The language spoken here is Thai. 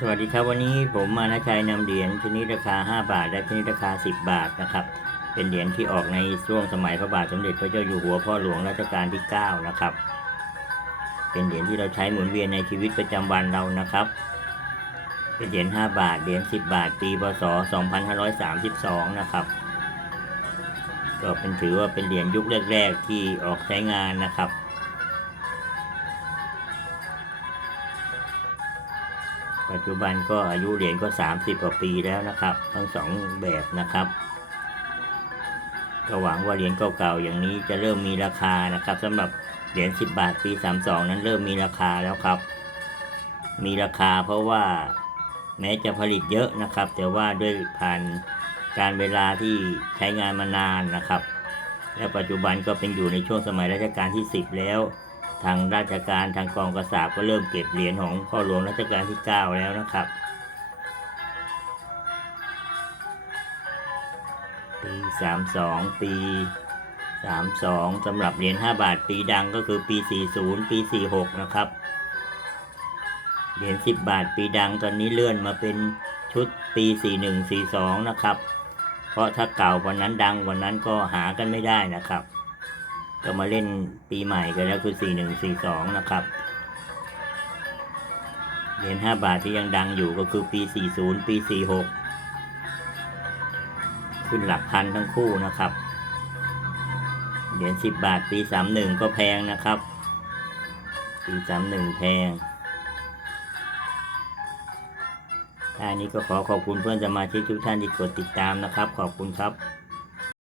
สวัสดีครับวันนี้ผมมานะชัยนำเหรียญชนิดราคา 5 บาท และชนิดราคา 10 บาทนะครับ เป็นเหรียญที่ออกในช่วงสมัยพระบาทสมเด็จพระเจ้าอยู่หัวพ่อหลวงรัชกาลที่ 9 นะครับ เป็นเหรียญที่เราใช้หมุนเวียนในชีวิตประจำวันเรานะครับ เป็นเหรียญ5บาทเหรียญ10 บาท ปีพศ 2532 นะครับก็เป็นถือว่าเป็นเหรียญยุคแรก ๆ ที่ออกใช้งานนะครับ ปัจจุบันก็อายุเหรียญก็ 30กว่าปีแล้วนะครับ ทั้งสองแบบนะครับก็หวังว่าเหรียญเก่าๆอย่างนี้จะเริ่มมีราคานะครับสำหรับเหรียญ10 บาทปี 32 นั้นเริ่มมีราคาแล้วครับ มีราคาเพราะว่าแม้จะผลิตเยอะนะครับ แต่ว่าด้วยผ่านการเวลาที่ใช้งานมานานนะครับ และปัจจุบันก็เป็นอยู่ในช่วงสมัยรัชกาลที่ 10 แล้ว ทางราชการทางกองกษาบก็เริ่มเก็บเหรียญของพ่อหลวงรัชกาลที่ 9 แล้วนะครับปี32 ปี32สำหรับเหรียญ5บาทปีดังก็คือปี 40 ปี 46 นะครับ เหรียญ10 บาทปีดังตอนนี้เลื่อนมาเป็นชุดปี 41 42 นะครับ เพราะถ้าเก่าวันนั้นดังวันนั้นก็หากันไม่ได้นะครับ ก็มาเล่นปีใหม่กันแล้วคือ 4142 นะครับ เหรียญ5บาทที่ยังดังอยู่ก็คือปี 40 ปี 46 ขึ้นหลักพันทั้งคู่นะครับ เหรียญ10 บาทปี 31 ก็แพงนะครับ ปี 31 แพงท่านี้ก็ขอขอบคุณเพื่อนสมาชิกทุกท่านที่กดติดตามนะครับ ขอบคุณครับ